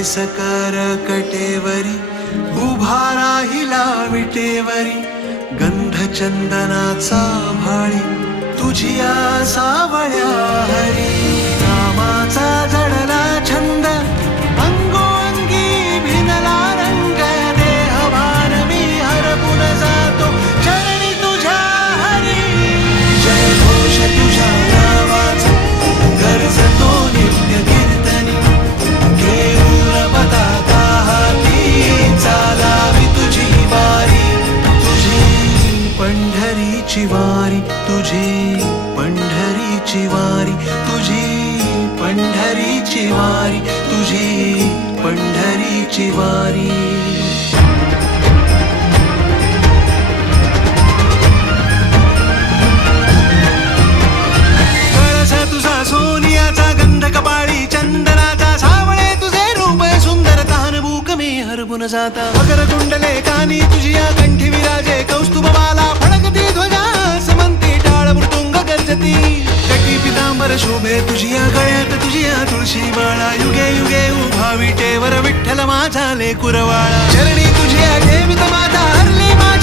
केसकर कटेवरी उभा राहिला विटेवरी गंध चंदनाचा भाळी तुझिया सावळ्या हरी. तुझी पंढरीची वारी तुझी पंढरीची वारी तुझी पंढरीची वारी तुझा सोनियाचा चंदनाचा तुझे सुंदर भूक जाता. मकर कुंडले कान पितांबर शोभे तुझिया गळ्यात तुझिया तुळशी बाळा. युगे युगे उभा विटेवर विठ्ठल माझा ले कुरवाळा. चरणी तुझिया ठेवित माझा हरली माझा.